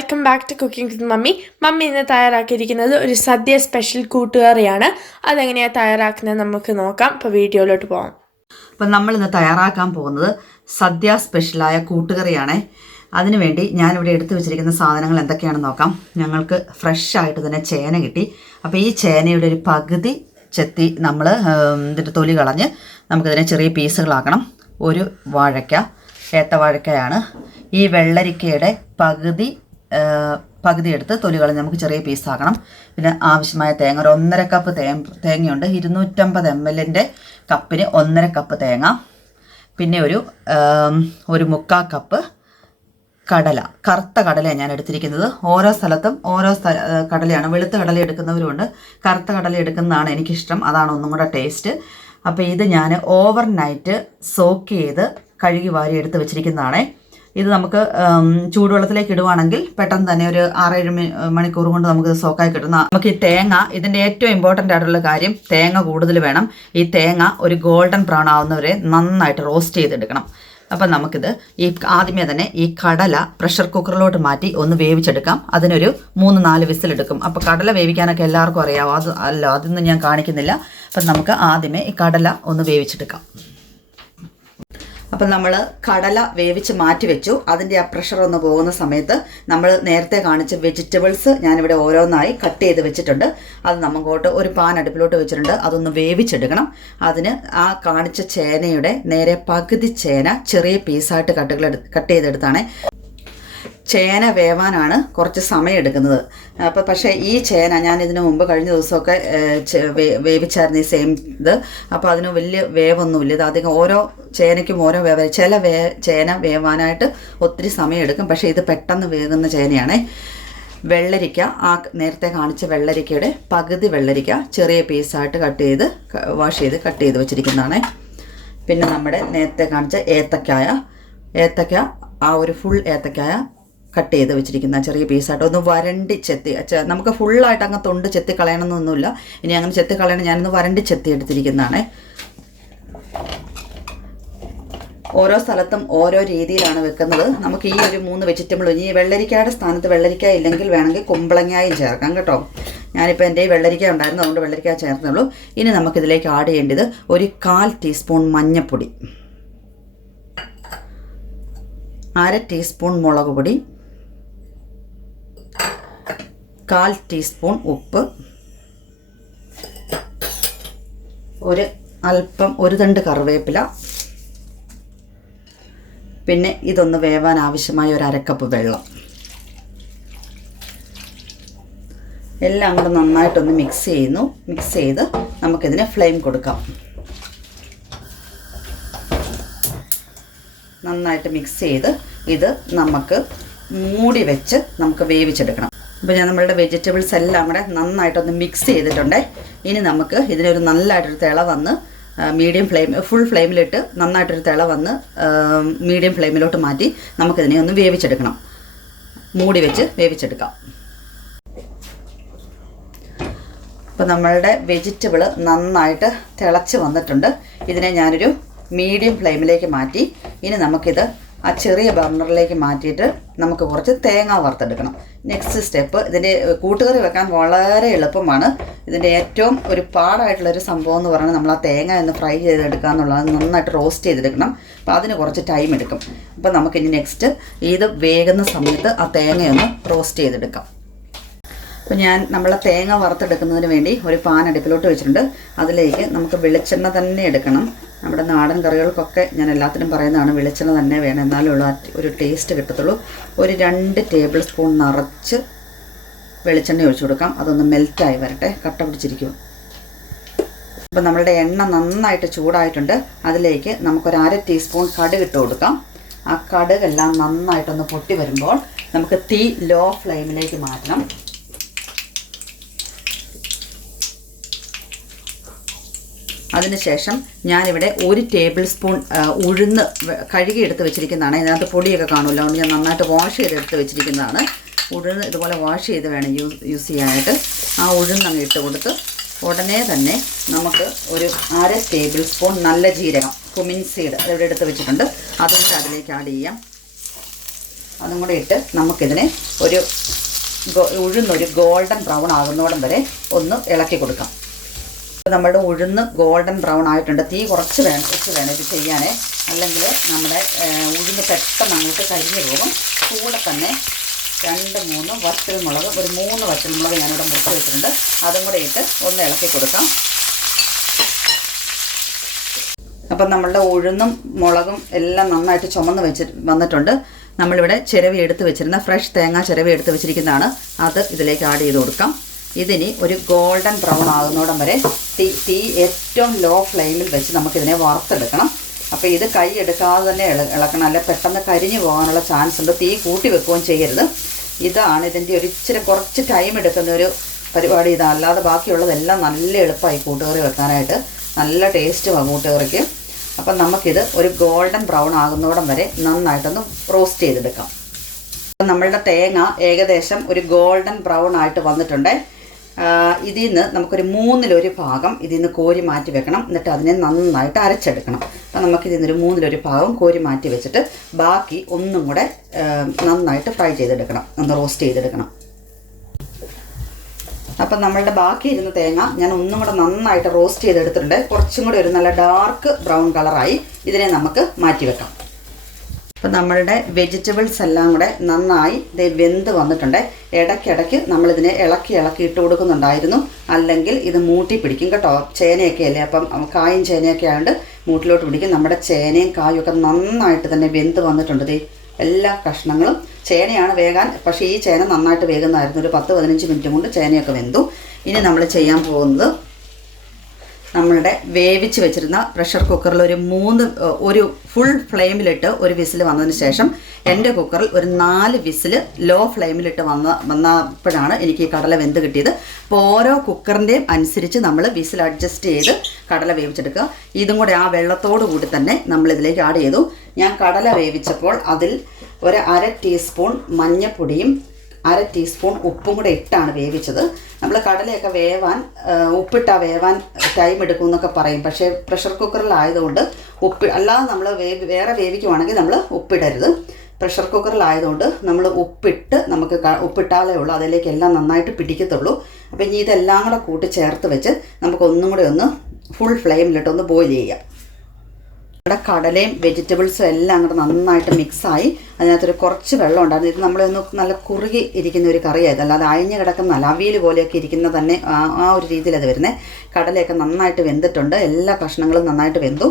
Welcome back to cooking with mummy. Mummy ഇന്ന് തയ്യാറാക്കിയിരിക്കുന്നത് ഒരു സദ്യ സ്പെഷ്യൽ കൂട്ടുകറിയാണ്. അതെങ്ങനെയാണ് തയ്യാറാക്കുന്നത് നമുക്ക് നോക്കാം. ഇപ്പോൾ വീഡിയോയിലോട്ട് പോകാം. അപ്പം നമ്മളിന്ന് തയ്യാറാക്കാൻ പോകുന്നത് സദ്യ സ്പെഷ്യലായ കൂട്ടുകറിയാണ്. അതിനുവേണ്ടി ഞാനിവിടെ എടുത്തു വെച്ചിരിക്കുന്ന സാധനങ്ങൾ എന്തൊക്കെയാണെന്ന് നോക്കാം. ഞങ്ങൾക്ക് ഫ്രഷ് ആയിട്ട് തന്നെ ചേന കിട്ടി. അപ്പോൾ ഈ ചേനയുടെ ഒരു പകുതി ചെത്തി നമ്മൾ ഇതിൻ്റെ തൊലി കളഞ്ഞ് നമുക്കിതിനെ ചെറിയ പീസുകളാക്കണം. ഒരു വാഴയ്ക്ക, ഏത്തവാഴയ്ക്കയാണ്. ഈ വെള്ളരിക്കയുടെ പകുതി എടുത്ത് തൊലി കളഞ്ഞ് നമുക്ക് ചെറിയ പീസാക്കണം. പിന്നെ ആവശ്യമായ തേങ്ങ, ഒരു 1.5 കപ്പ് തേങ്ങയുണ്ട്. 250 ml കപ്പിന് 1.5 കപ്പ് തേങ്ങ. പിന്നെ ഒരു 1/4 കപ്പ് കടല, കറുത്ത കടലയാണ് ഞാൻ എടുത്തിരിക്കുന്നത്. ഓരോ സ്ഥലത്തും ഓരോ കടലയാണ്. വെളുത്ത കടല എടുക്കുന്നവരുമുണ്ട്. കറുത്ത കടല എടുക്കുന്നതാണ് എനിക്കിഷ്ടം, അതാണ് ഒന്നും കൂടെ ടേസ്റ്റ്. അപ്പോൾ ഇത് ഞാൻ ഓവർനൈറ്റ് സോക്ക് ചെയ്ത് കഴുകി വാരി എടുത്ത് വെച്ചിരിക്കുന്നതാണ്. ഇത് നമുക്ക് ചൂടുവെള്ളത്തിലേക്ക് ഇടുവാണെങ്കിൽ പെട്ടെന്ന് തന്നെ ഒരു 6-7 മണിക്കൂർ കൊണ്ട് നമുക്ക് സോക്കായി കിട്ടുന്ന. നമുക്ക് ഈ തേങ്ങ, ഇതിൻ്റെ ഏറ്റവും ഇമ്പോർട്ടൻ്റ് ആയിട്ടുള്ള കാര്യം തേങ്ങ കൂടുതൽ വേണം. ഈ തേങ്ങ ഒരു ഗോൾഡൻ ബ്രൗൺ ആവുന്നവരെ നന്നായിട്ട് റോസ്റ്റ് ചെയ്തെടുക്കണം. അപ്പം നമുക്കിത് ആദ്യമേ തന്നെ ഈ കടല പ്രഷർ കുക്കറിലോട്ട് മാറ്റി ഒന്ന് വേവിച്ചെടുക്കാം. അതിനൊരു 3-4 വിസിലെടുക്കും. അപ്പോൾ കടല വേവിക്കാനൊക്കെ എല്ലാവർക്കും അറിയാവും, അതൊന്നും ഞാൻ കാണിക്കുന്നില്ല. അപ്പം നമുക്ക് ആദ്യമേ ഈ കടല ഒന്ന് വേവിച്ചെടുക്കാം. അപ്പം നമ്മൾ കടല വേവിച്ച് മാറ്റി വെച്ചു. അതിൻ്റെ ആ പ്രഷർ ഒന്ന് പോകുന്ന സമയത്ത് നമ്മൾ നേരത്തെ കാണിച്ച വെജിറ്റബിൾസ് ഞാനിവിടെ ഓരോന്നായി കട്ട് ചെയ്ത് വെച്ചിട്ടുണ്ട്. അത് നമുക്കോട്ട് ഒരു പാൻ അടുപ്പിലോട്ട് വെച്ചിട്ടുണ്ട്. അതൊന്ന് വേവിച്ചെടുക്കണം. അതിന് ആ കാണിച്ച ചേനയുടെ നേരെ പകുതി ചേന ചെറിയ പീസായിട്ട് കട്ട് ചെയ്തെടുത്താണ്. ചേന വേവാനാണ് കുറച്ച് സമയം എടുക്കുന്നത്. അപ്പോൾ പക്ഷേ ഈ ചേന ഞാൻ ഇതിനു മുമ്പ് കഴിഞ്ഞ ദിവസമൊക്കെ വേവിച്ചായിരുന്നു ഈ സെയിം ഇത്. അപ്പോൾ അതിന് വലിയ വേവൊന്നുമില്ല. ഇത് അധികം ഓരോ ചേനയ്ക്കും ഓരോ ചില ചേന വേവാനായിട്ട് ഒത്തിരി സമയം എടുക്കും. പക്ഷേ ഇത് പെട്ടെന്ന് വേകുന്ന ചേനയാണ്. വെള്ളരിക്ക, ആ നേരത്തെ കാണിച്ച വെള്ളരിക്കയുടെ പകുതി വെള്ളരിക്ക ചെറിയ പീസായിട്ട് വാഷ് ചെയ്ത് കട്ട് ചെയ്ത് വെച്ചിരിക്കുന്നതാണ്. പിന്നെ നമ്മുടെ നേരത്തെ കാണിച്ച ഏത്തക്ക, ആ ഒരു ഫുൾ ഏത്തക്കായ കട്ട് ചെയ്ത് വെച്ചിരിക്കുന്ന ചെറിയ പീസായിട്ട് ഒന്ന് വരണ്ടി ചെത്തി. നമുക്ക് ഫുള്ളായിട്ട് അങ്ങ് തൊണ്ട് ചെത്തി കളയണമെന്നൊന്നുമില്ല. ഇനി അങ്ങനെ ചെത്തി കളയണം, ഞാനൊന്ന് വരണ്ടി ചെത്തി എടുത്തിരിക്കുന്നതാണ്. ഓരോ സ്ഥലത്തും ഓരോ രീതിയിലാണ് വെക്കുന്നത്. നമുക്ക് ഈ ഒരു 3 വെജിറ്റബിൾ, ഇനി വെള്ളരിക്കയുടെ സ്ഥാനത്ത് വെള്ളരിക്ക ഇല്ലെങ്കിൽ വേണമെങ്കിൽ കുമ്പളങ്ങായും ചേർക്കാം കേട്ടോ. ഞാനിപ്പോൾ എൻ്റെ വെള്ളരിക്ക ഉണ്ടായിരുന്നു, അതുകൊണ്ട് വെള്ളരിക്ക ചേർത്തുള്ളൂ. ഇനി നമുക്കിതിലേക്ക് ആഡ് ചെയ്യേണ്ടത് ഒരു 1/4 ടീസ്പൂൺ മഞ്ഞൾപ്പൊടി, 1/2 ടീസ്പൂൺ മുളക് പൊടി, 1/4 ടീസ്പൂൺ ഉപ്പ്, ഒരു തണ്ട് കറിവേപ്പില, പിന്നെ ഇതൊന്ന് വേവാൻ ആവശ്യമായ ഒരു 1/2 കപ്പ് വെള്ളം. എല്ലാം കൂടെ നന്നായിട്ടൊന്ന് മിക്സ് ചെയ്ത് നമുക്കിതിന് ഫ്ലെയിം കൊടുക്കാം. നന്നായിട്ട് മിക്സ് ചെയ്ത് ഇത് നമുക്ക് മൂടി വെച്ച് നമുക്ക് വേവിച്ചെടുക്കണം. അപ്പോൾ നമ്മളുടെ വെജിറ്റബിൾസ് എല്ലാം കൂടെ നന്നായിട്ടൊന്ന് മിക്സ് ചെയ്തിട്ടുണ്ട്. ഇനി നമുക്ക് ഇതിനൊരു നല്ലതായിട്ടൊരു തിള വന്ന് ഫുൾ ഫ്ലെയിമിലിട്ട് നന്നായിട്ടൊരു തിള വന്ന് മീഡിയം ഫ്ലെയിമിലോട്ട് മാറ്റി നമുക്കിതിനെ ഒന്ന് വേവിച്ചെടുക്കണം. മൂടി വെച്ച് വേവിച്ചെടുക്കാം. അപ്പോൾ നമ്മളുടെ വെജിറ്റബിൾ നന്നായിട്ട് തിളച്ച് വന്നിട്ടുണ്ട്. ഇതിനെ ഞാനൊരു മീഡിയം ഫ്ലെയിമിലേക്ക് മാറ്റി. ഇനി നമുക്കിത് ആ ചെറിയ ബർണറിലേക്ക് മാറ്റിയിട്ട് നമുക്ക് കുറച്ച് തേങ്ങ വറുത്തെടുക്കണം. നെക്സ്റ്റ് സ്റ്റെപ്പ്, ഇതിൻ്റെ കൂട്ടുകറി വെക്കാൻ വളരെ എളുപ്പമാണ്. ഇതിൻ്റെ ഏറ്റവും ഒരു പാടായിട്ടുള്ളൊരു സംഭവം എന്ന് പറയുന്നത് നമ്മൾ ആ തേങ്ങ ഒന്ന് ഫ്രൈ ചെയ്തെടുക്കുക എന്നുള്ളത്. നന്നായിട്ട് റോസ്റ്റ് ചെയ്തെടുക്കണം. അപ്പോൾ അതിന് കുറച്ച് ടൈം എടുക്കും. അപ്പോൾ നമുക്കിനി നെക്സ്റ്റ് ഇത് വേകുന്ന സമയത്ത് ആ തേങ്ങയൊന്ന് റോസ്റ്റ് ചെയ്തെടുക്കാം. അപ്പോൾ നമ്മളെ തേങ്ങ വറുത്തെടുക്കുന്നതിന് വേണ്ടി ഒരു പാൻ അടുപ്പിലോട്ട് വെച്ചിട്ടുണ്ട്. അതിലേക്ക് നമുക്ക് വെളിച്ചെണ്ണ തന്നെ എടുക്കണം. നമ്മുടെ നാടൻ കറികൾക്കൊക്കെ ഞാൻ എല്ലാത്തിനും പറയുന്നതാണ് വെളിച്ചെണ്ണ തന്നെ വേണം, എന്നാലും ഉള്ള ഒരു ടേസ്റ്റ് കിട്ടത്തുള്ളൂ. ഒരു 2 ടേബിൾ സ്പൂൺ നിറച്ച് വെളിച്ചെണ്ണ ഒഴിച്ചു കൊടുക്കാം. അതൊന്ന് മെൽറ്റായി വരട്ടെ, കട്ട പിടിച്ചിരിക്കും. അപ്പോൾ നമ്മളുടെ എണ്ണ നന്നായിട്ട് ചൂടായിട്ടുണ്ട്. അതിലേക്ക് നമുക്കൊരു 1/2 ടീസ്പൂൺ കടുക് ഇട്ട് കൊടുക്കാം. ആ കടുകെല്ലാം നന്നായിട്ടൊന്ന് പൊട്ടി വരുമ്പോൾ നമുക്ക് തീ ലോ ഫ്ലെയിമിലേക്ക് മാറ്റണം. അതിനുശേഷം ഞാനിവിടെ 1 ടേബിൾ സ്പൂൺ ഉഴുന്ന് കഴുകിയെടുത്ത് വെച്ചിരിക്കുന്നതാണ്. ഇതിനകത്ത് പൊടിയൊക്കെ കാണില്ല, അതുകൊണ്ട് ഞാൻ നന്നായിട്ട് വാഷ് ചെയ്തെടുത്ത് വെച്ചിരിക്കുന്നതാണ്. ഉഴുന്ന് ഇതുപോലെ വാഷ് ചെയ്ത് വേണം യൂസ് ചെയ്യാനായിട്ട്. ആ ഉഴുന്ന് അങ്ങ് ഇട്ട് കൊടുത്ത് ഉടനെ തന്നെ നമുക്ക് ഒരു 1/2 ടേബിൾ സ്പൂൺ നല്ല ജീരകം, കുമിൻ സീഡ് അതിവിടെ എടുത്ത് വെച്ചിട്ടുണ്ട്, അതും കൂടെ അതിലേക്ക് ആഡ് ചെയ്യാം. അതും കൂടെ ഇട്ട് നമുക്കിതിനെ ഉഴുന്നൊരു ഗോൾഡൻ ബ്രൗൺ ആകുന്നോടം വരെ ഒന്ന് ഇളക്കി കൊടുക്കാം. നമ്മുടെ ഉഴുന്ന് ഗോൾഡൻ ബ്രൗൺ ആയിട്ടുണ്ട്. തീ കുറച്ച് വേണം ഇത് ചെയ്യാനേ, അല്ലെങ്കിൽ നമ്മുടെ ഉഴുന്ന് പെട്ടെന്ന് അങ്ങോട്ട് കരിഞ്ഞു പോകും. കൂടെ തന്നെ 2-3 വറ്റൽമുളക്, ഒരു 3 വറ്റൽമുളക് ഞാനിവിടെ മുറിച്ച് വെച്ചിട്ടുണ്ട്. അതും കൂടെ ഇട്ട് ഒന്ന് ഇളക്കി കൊടുക്കാം. അപ്പം നമ്മളുടെ ഉഴുന്നും മുളകും എല്ലാം നന്നായിട്ട് ചുമന്ന് വന്നിട്ടുണ്ട്. നമ്മളിവിടെ ചിരവി എടുത്ത് വെച്ചിരുന്ന ഫ്രഷ് തേങ്ങ ചിരവി എടുത്ത് വെച്ചിരിക്കുന്നതാണ്. അത് ഇതിലേക്ക് ആഡ് ചെയ്ത് കൊടുക്കാം. ഇതിനി ഒരു ഗോൾഡൻ ബ്രൗൺ ആകുന്നോടം വരെ തീ ഏറ്റവും ലോ ഫ്ലെയിമിൽ വെച്ച് നമുക്കിതിനെ വറുത്തെടുക്കണം. അപ്പോൾ ഇത് കൈ എടുക്കാതെ തന്നെ ഇളക്കണം, അല്ലെ പെട്ടെന്ന് കരിഞ്ഞു പോകാനുള്ള ചാൻസ് ഉണ്ട്. തീ കൂട്ടി വെക്കുകയും ചെയ്യരുത്. ഇതാണ് ഇതിൻ്റെ ഒരു ഇച്ചിരി കുറച്ച് ടൈം എടുക്കുന്ന ഒരു പരിപാടി. ഇതാണ്, അല്ലാതെ ബാക്കിയുള്ളതെല്ലാം നല്ല എളുപ്പമായി കൂട്ടുകറി വെക്കാനായിട്ട്. നല്ല ടേസ്റ്റുമാണ് കൂട്ടുകറിക്ക്. അപ്പം നമുക്കിത് ഒരു ഗോൾഡൻ ബ്രൗൺ ആകുന്നോടം വരെ നന്നായിട്ടൊന്ന് റോസ്റ്റ് ചെയ്തെടുക്കാം. അപ്പം നമ്മളുടെ തേങ്ങ ഏകദേശം ഒരു ഗോൾഡൻ ബ്രൗൺ ആയിട്ട് വന്നിട്ടുണ്ട്. ഇതിൽ നിന്ന് നമുക്കൊരു 1/3 ഭാഗം ഇതിൽ നിന്ന് കോരി മാറ്റി വെക്കണം. എന്നിട്ട് അതിനെ നന്നായിട്ട് അരച്ചെടുക്കണം. അപ്പം നമുക്കിതിൽ നിന്നൊരു 1/3 ഭാഗം കോരി മാറ്റി വെച്ചിട്ട് ബാക്കി ഒന്നും കൂടെ നന്നായിട്ട് ഫ്രൈ ചെയ്തെടുക്കണം, ഒന്ന് റോസ്റ്റ് ചെയ്തെടുക്കണം. അപ്പം നമ്മളുടെ ബാക്കി ഇരുന്ന തേങ്ങ ഞാൻ ഒന്നും കൂടെ നന്നായിട്ട് റോസ്റ്റ് ചെയ്തെടുത്തിട്ടുണ്ട്. കുറച്ചും കൂടി ഒരു നല്ല ഡാർക്ക് ബ്രൗൺ കളറായി. ഇതിനെ നമുക്ക് മാറ്റി വെക്കാം. അപ്പം നമ്മളുടെ വെജിറ്റബിൾസ് എല്ലാം കൂടെ നന്നായി വെന്ത് വന്നിട്ടുണ്ട്. ഇടയ്ക്കിടയ്ക്ക് നമ്മളിതിനെ ഇളക്കി ഇട്ട് കൊടുക്കുന്നുണ്ടായിരുന്നു, അല്ലെങ്കിൽ ഇത് മൂട്ടി പിടിക്കും കേട്ടോ. ചേനയൊക്കെ അല്ലേ, അപ്പം കായും ചേനയൊക്കെ ആയതുകൊണ്ട് മൂട്ടിലോട്ട് പിടിക്കും. നമ്മുടെ ചേനയും കായും ഒക്കെ നന്നായിട്ട് തന്നെ വെന്ത് വന്നിട്ടുണ്ട്. എല്ലാ കഷ്ണങ്ങളും ചേനയാണ് വേകാൻ, പക്ഷേ ഈ ചേന നന്നായിട്ട് വേകുന്നതായിരുന്നു. ഒരു 10-15 മിനിറ്റ് കൊണ്ട് ചേനയൊക്കെ വെന്തു. ഇനി നമ്മൾ ചെയ്യാൻ പോകുന്നത്, നമ്മളുടെ വേവിച്ച് വെച്ചിരുന്ന പ്രഷർ കുക്കറിൽ ഒരു ഫുൾ ഫ്ലെയിമിലിട്ട് ഒരു വിസിൽ വന്നതിന് ശേഷം എൻ്റെ കുക്കറിൽ ഒരു 4 വിസിൽ ലോ ഫ്ലെയിമിലിട്ട് വന്നപ്പോഴാണ് എനിക്ക് ഈ കടല വെന്ത് കിട്ടിയത്. അപ്പോൾ ഓരോ കുക്കറിൻ്റെയും അനുസരിച്ച് നമ്മൾ വിസിൽ അഡ്ജസ്റ്റ് ചെയ്ത് കടല വേവിച്ചെടുക്കുക. ഇതും കൂടെ ആ വെള്ളത്തോടു കൂടി തന്നെ നമ്മളിതിലേക്ക് ആഡ് ചെയ്തു. ഞാൻ കടല വേവിച്ചപ്പോൾ അതിൽ ഒരു 1/2 ടീസ്പൂൺ മഞ്ഞൾപ്പൊടിയും 1/2 ടീസ്പൂൺ ഉപ്പും കൂടെ ഇട്ടാണ് വേവിച്ചത്. നമ്മൾ കടലയൊക്കെ ഉപ്പിട്ടാൽ വേവാൻ ടൈം എടുക്കും എന്നൊക്കെ പറയും. പക്ഷേ പ്രഷർ കുക്കറിലായതുകൊണ്ട് അല്ലാതെ നമ്മൾ വേറെ വേവിക്കുവാണെങ്കിൽ നമ്മൾ ഉപ്പിടരുത്. പ്രഷർ കുക്കറിലായതുകൊണ്ട് നമ്മൾ നമുക്ക് ഉപ്പിട്ടാലേ ഉള്ളൂ അതിലേക്ക് എല്ലാം നന്നായിട്ട് പിടിക്കത്തുള്ളൂ. അപ്പോൾ ഇനി ഇതെല്ലാം കൂടെ കൂട്ടി ചേർത്ത് വെച്ച് നമുക്ക് ഒന്നും കൂടെ ഒന്ന് ഫുൾ ഫ്ലെയിമിലിട്ടൊന്ന് ബോയിൽ ചെയ്യാം. ഇവിടെ കടലയും വെജിറ്റബിൾസും എല്ലാം കൂടെ നന്നായിട്ട് മിക്സായി അതിനകത്തൊരു കുറച്ച് വെള്ളം ഉണ്ടായിരുന്നു. ഇത് നമ്മളൊന്ന് നല്ല കുറുകി ഇരിക്കുന്ന ഒരു കറിയായത്, അല്ലാതെ അഴിഞ്ഞ് കിടക്കുന്ന അവിയൽ പോലെയൊക്കെ ഇരിക്കുന്ന തന്നെ ആ ഒരു രീതിയിൽ അത് വരുന്നത്. കടലയൊക്കെ നന്നായിട്ട് വെന്തിട്ടുണ്ട്, എല്ലാ കഷ്ണങ്ങളും നന്നായിട്ട് വെന്തു.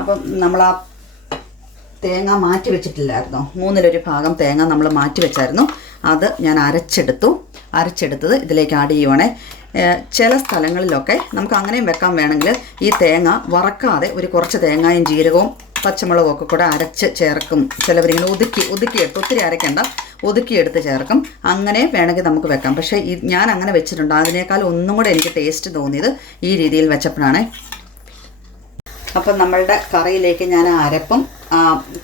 അപ്പം നമ്മൾ ആ തേങ്ങ മാറ്റി വെച്ചിട്ടില്ലായിരുന്നോ, 1/3 ഭാഗം തേങ്ങ നമ്മൾ മാറ്റി വെച്ചായിരുന്നു. അത് ഞാൻ അരച്ചെടുത്തത് ഇതിലേക്ക് ആഡ് ചെയ്യുവാണേ. ചില സ്ഥലങ്ങളിലൊക്കെ നമുക്ക് അങ്ങനെയും വെക്കാൻ വേണമെങ്കിൽ ഈ തേങ്ങ വറക്കാതെ ഒരു കുറച്ച് തേങ്ങയും ജീരകവും പച്ചമുളകും ഒക്കെ കൂടെ അരച്ച് ചേർക്കും. ചിലവരിങ്ങനെ ഒതുക്കിയെടുത്ത്, ഒത്തിരി അരയ്ക്കേണ്ട, ഒതുക്കിയെടുത്ത് ചേർക്കും. അങ്ങനെ വേണമെങ്കിൽ നമുക്ക് വെക്കാം. പക്ഷേ ഞാൻ അങ്ങനെ വെച്ചിട്ടുണ്ട്. അതിനേക്കാൾ ഒന്നും കൂടെ എനിക്ക് ടേസ്റ്റ് തോന്നിയത് ഈ രീതിയിൽ വെച്ചപ്പോഴാണ്. അപ്പം നമ്മളുടെ കറിയിലേക്ക് ഞാൻ അരപ്പും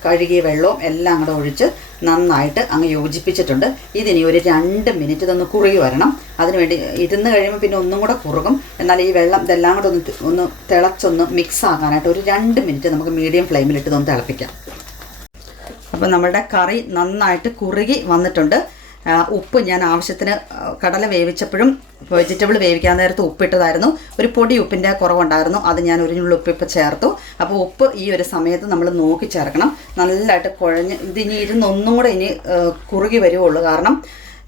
കഴുകിയ വെള്ളവും എല്ലാം കൂടെ ഒഴിച്ച് നന്നായിട്ട് അങ്ങ് യോജിപ്പിച്ചിട്ടുണ്ട്. ഇതിനി ഒരു 2 മിനിറ്റ് ഇതൊന്ന് കുറുകി വരണം. അതിനുവേണ്ടി ഇരുന്ന് കഴിയുമ്പോൾ പിന്നെ ഒന്നും കൂടെ കുറുകും. എന്നാൽ ഈ വെള്ളം ഇതെല്ലാം കൂടെ ഒന്ന് തിളച്ചൊന്ന് മിക്സ് ആകാനായിട്ട് ഒരു 2 മിനിറ്റ് നമുക്ക് മീഡിയം ഫ്ലെയിമിലിട്ട് ഇതൊന്ന് തിളപ്പിക്കാം. അപ്പം നമ്മുടെ കറി നന്നായിട്ട് കുറുകി വന്നിട്ടുണ്ട്. ഉപ്പ് ഞാൻ ആവശ്യത്തിന് കടല വേവിച്ചപ്പോഴും വെജിറ്റബിൾ വേവിക്കാൻ നേരത്ത് ഉപ്പിട്ടതായിരുന്നു. ഒരു പൊടി ഉപ്പിൻ്റെ കുറവുണ്ടായിരുന്നു, അത് ഞാൻ ഒരു നുള്ളി ഉപ്പ് ഇപ്പോൾ ചേർത്തു. അപ്പോൾ ഉപ്പ് ഈ ഒരു സമയത്ത് നമ്മൾ നോക്കി ചേർക്കണം. നല്ലതായിട്ട് കുഴഞ്ഞ് ഇതിനി ഒന്നും കൂടെ ഇനി കുറുകി വരുവുള്ളൂ. കാരണം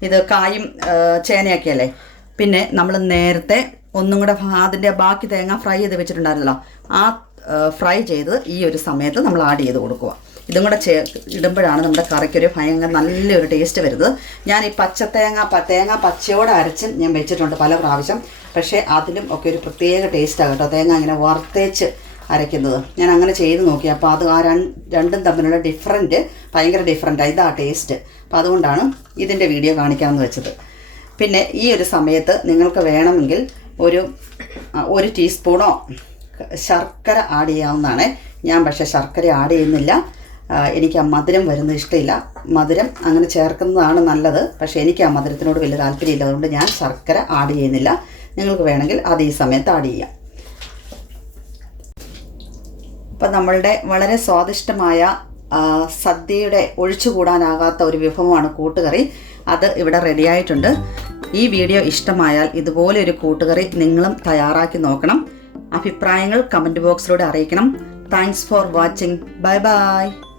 ഇത് കായും ചേനയൊക്കെ അല്ലേ. പിന്നെ നമ്മൾ നേരത്തെ ഒന്നും കൂടെ അതിൻ്റെ ബാക്കി തേങ്ങ ഫ്രൈ ചെയ്ത് വെച്ചിട്ടുണ്ടായിരുന്നല്ലോ, ആ ഫ്രൈ ചെയ്ത് ഈ ഒരു സമയത്ത് നമ്മൾ ആഡ് ചെയ്ത് കൊടുക്കുക. ഇതും കൂടെ ഇടുമ്പോഴാണ് നമ്മുടെ കറിക്കൊരു ഭയങ്കര നല്ലൊരു ടേസ്റ്റ് വരുന്നത്. ഞാൻ ഈ തേങ്ങ പച്ചയോടെ അരച്ചും ഞാൻ വെച്ചിട്ടുണ്ട് പല പ്രാവശ്യം. പക്ഷേ അതിലും ഒക്കെ ഒരു പ്രത്യേക ടേസ്റ്റാണ് കേട്ടോ, തേങ്ങ ഇങ്ങനെ വറുത്തേച്ച് അരയ്ക്കുന്നത്. ഞാൻ അങ്ങനെ ചെയ്ത് നോക്കി. അപ്പോൾ അത് ആ രണ്ടും തമ്മിലുള്ള ഭയങ്കര ഡിഫറൻറ്റാണ്. ഇതാ ടേസ്റ്റ്. അപ്പോൾ അതുകൊണ്ടാണ് ഇതിൻ്റെ വീഡിയോ കാണിക്കാമെന്ന് വെച്ചത്. പിന്നെ ഈ ഒരു സമയത്ത് നിങ്ങൾക്ക് വേണമെങ്കിൽ ഒരു ടീസ്പൂണോ ശർക്കര ആഡ് ചെയ്യാവുന്നതാണ്. ഞാൻ പക്ഷേ ശർക്കര ആഡ് ചെയ്യുന്നില്ല. എനിക്ക് ആ മധുരം വരുന്നത് ഇഷ്ടമില്ല. മധുരം അങ്ങനെ ചേർക്കുന്നതാണ് നല്ലത്. പക്ഷേ എനിക്ക് ആ മധുരത്തിനോട് വലിയ താല്പര്യമില്ല. അതുകൊണ്ട് ഞാൻ ശർക്കര ആഡ് ചെയ്യുന്നില്ല. നിങ്ങൾക്ക് വേണമെങ്കിൽ അത് ഈ സമയത്ത് ആഡ് ചെയ്യാം. അപ്പം നമ്മളുടെ വളരെ സ്വാദിഷ്ടമായ സദ്യയുടെ ഒഴിച്ചുകൂടാനാകാത്ത ഒരു വിഭവമാണ് കൂട്ടുകറി. അത് ഇവിടെ റെഡിയായിട്ടുണ്ട്. ഈ വീഡിയോ ഇഷ്ടമായാൽ ഇതുപോലെ ഒരു കൂട്ടുകറി നിങ്ങളും തയ്യാറാക്കി നോക്കണം. അഭിപ്രായങ്ങൾ കമൻറ്റ് ബോക്സിലൂടെ അറിയിക്കണം. Thanks for watching. Bye bye.